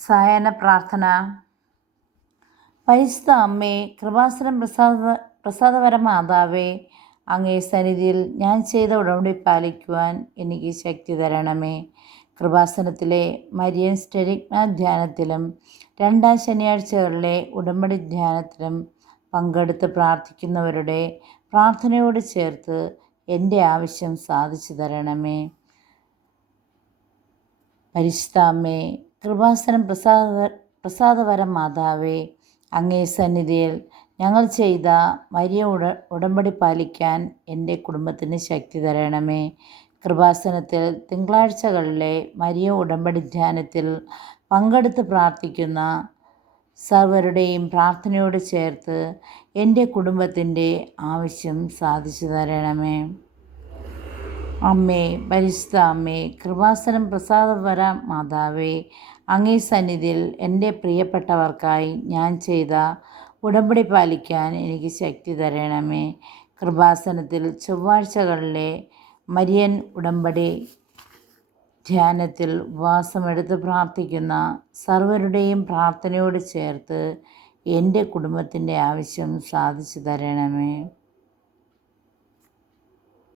സായാഹ്ന പ്രാർത്ഥന. പരിശുദ്ധ അമ്മേ, കൃപാസനം പ്രസാദപര മാതാവേ, അങ്ങേ സന്നിധിയിൽ ഞാൻ ചെയ്ത ഉടമ്പടി പാലിക്കുവാൻ എനിക്ക് ശക്തി തരണമേ. കൃപാസനത്തിലെ മരിയൻ സ്റ്റെരിഗ്ന ധ്യാനത്തിലും 2-ാം ശനിയാഴ്ചകളിലെ ഉടമ്പടി ധ്യാനത്തിലും പങ്കെടുത്ത് പ്രാർത്ഥിക്കുന്നവരുടെ പ്രാർത്ഥനയോട് ചേർത്ത് എൻ്റെ ആവശ്യം സാധിച്ചു തരണമേ. പരിശുദ്ധ അമ്മേ, കൃപാസനം പ്രസാദപര മാതാവേ, അങ്ങേ സന്നിധിയിൽ ഞങ്ങൾ ചെയ്ത വലിയ ഉടമ്പടി പാലിക്കാൻ എൻ്റെ കുടുംബത്തിന് ശക്തി തരണമേ. കൃപാസനത്തിൽ തിങ്കളാഴ്ചകളിലെ മരിയ ഉടമ്പടി ധ്യാനത്തിൽ പങ്കെടുത്ത് പ്രാർത്ഥിക്കുന്ന സർവരുടെയും പ്രാർത്ഥനയോട് ചേർത്ത് എൻ്റെ കുടുംബത്തിൻ്റെ ആവശ്യം സാധിച്ചു തരണമേ. അമ്മേ, പരിശുദ്ധ അമ്മേ, കൃപാസനം പ്രസാദപര മാതാവേ, അങ്ങേ സന്നിധിയിൽ എൻ്റെ പ്രിയപ്പെട്ടവർക്കായി ഞാൻ ചെയ്ത ഉടമ്പടി പാലിക്കാൻ എനിക്ക് ശക്തി തരണമേ. കൃപാസനത്തിൽ ചൊവ്വാഴ്ചകളിലെ മരിയൻ ഉടമ്പടി ധ്യാനത്തിൽ ഉപവാസമെടുത്ത് പ്രാർത്ഥിക്കുന്ന സർവരുടെയും പ്രാർത്ഥനയോട് ചേർത്ത് എൻ്റെ കുടുംബത്തിൻ്റെ ആവശ്യം സാധിച്ചു തരണമേ.